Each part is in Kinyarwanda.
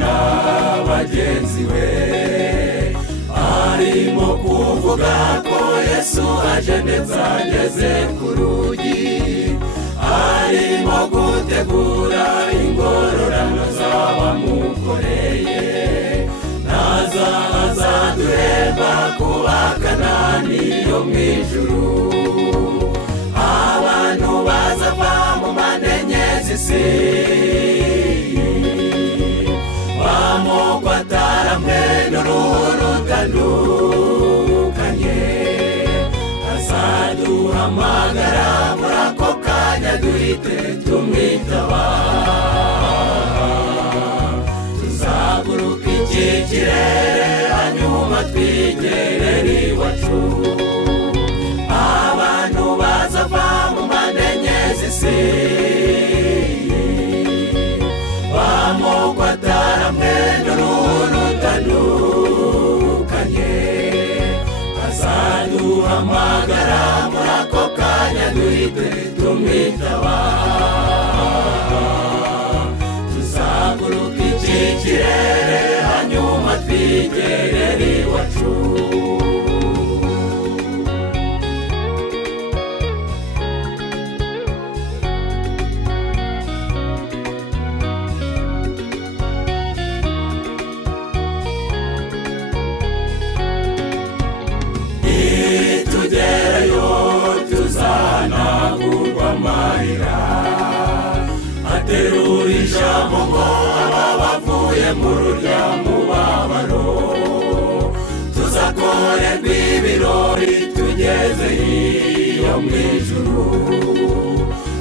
na bagenzi we, arimo kuvuga ko Yesu aje ndetse ageze ku rugi, arimo gutegura ingororano z'abamukoreye, naza azaduhemba kuba Kanani yo mu ijuru. Abantu bazava mu mpande enye z'isi, b'amoko ataramwe n'uruhu rutandukanye, azaduhamagara muri ako kanya duhite tumwitaba. Tuzaguruka iki kirere hanyuma twigerere iwacu. Abantu bazava mu mpande enye z'isi, b'amoko ataramwe n'uruhu rutandukanye, azaduhamagara muri ako kanya duhite tumwitaba. Tuzaguruka iki kirere hanyuma twigerere iwacu. Tugerayo tuzanagurwa amarira, aterura ijambo ngo aba bavuye mu rurya mubabaro. Tuzakorerwa ibirori tugeze iyo mu ijuru,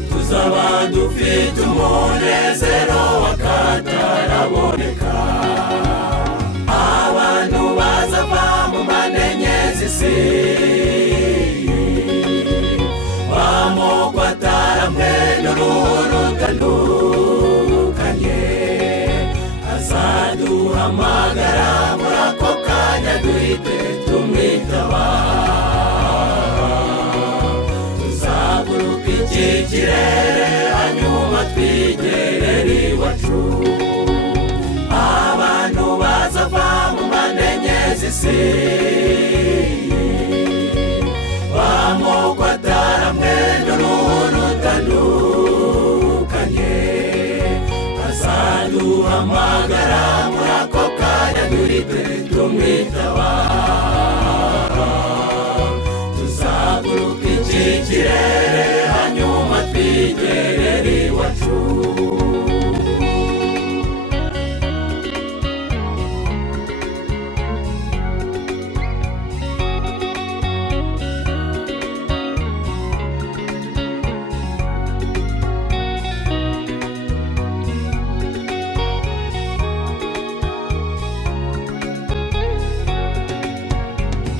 tuzaba dufite umunezero w'akataraboneka. Abantu bazava mu mpande enye z'isi, b'amoko ataramwe n'uruhu rutandukanye, azaduhamagara muri ako kanya duhite tumwitaba. Tuzaguruka iki kirere hanyuma twigerere iwacu. Abantu bazava mu mpande enye z'isi, b'amoko ataramwe n'uruhu rutandukanye, azaduhamagara muri ako kanya duhite tumwitaba. Tuzaguruka iki kirere hanyuma twigerere iwacu.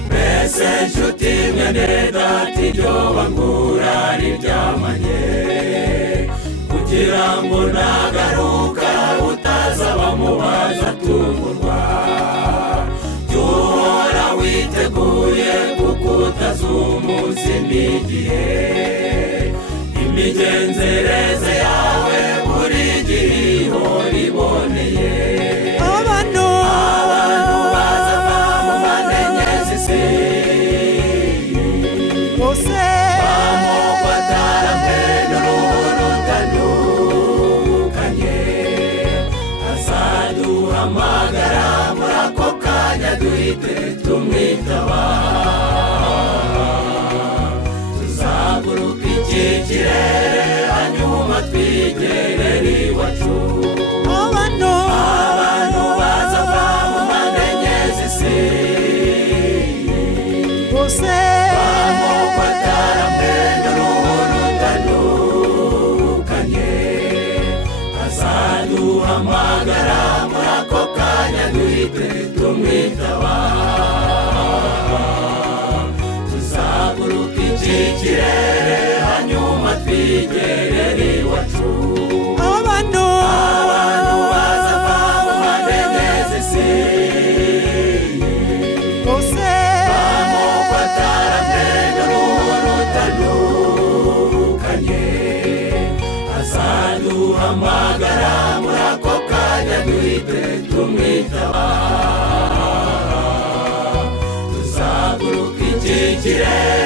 Mbese nshuti mwene data, iryo bangura riryamanye, kugira ngo nagaruka utazaba mubaza atungurwa. Jya uhora witeguye kuko utazi umunsi n'igihe, imigenzereze yawe buri gihe ihora iboneye. Abantu bazava mu mpande enye z'isi, b'amoko ataramwe n'uruhu rutandukanye, azaduhamagara muri ako kanya duhite tumwitaba. Tuzaguruka iki kirere hanyuma twigerere iwacu. Abantu bazava mu mpande enye z'isi, b'amoko ataramwe n'uruhu rutandukanye, azaduhamagara muri ako kanya duhite tumwitaba. Tuzaguruka iki kirere hanyuma twigerere iwacu. Abantu bazava mu mpande enye z'isi, b'amoko ataramwe n'uruhu rutandukanye, azaduhamagara muri ako kanya duhite kirere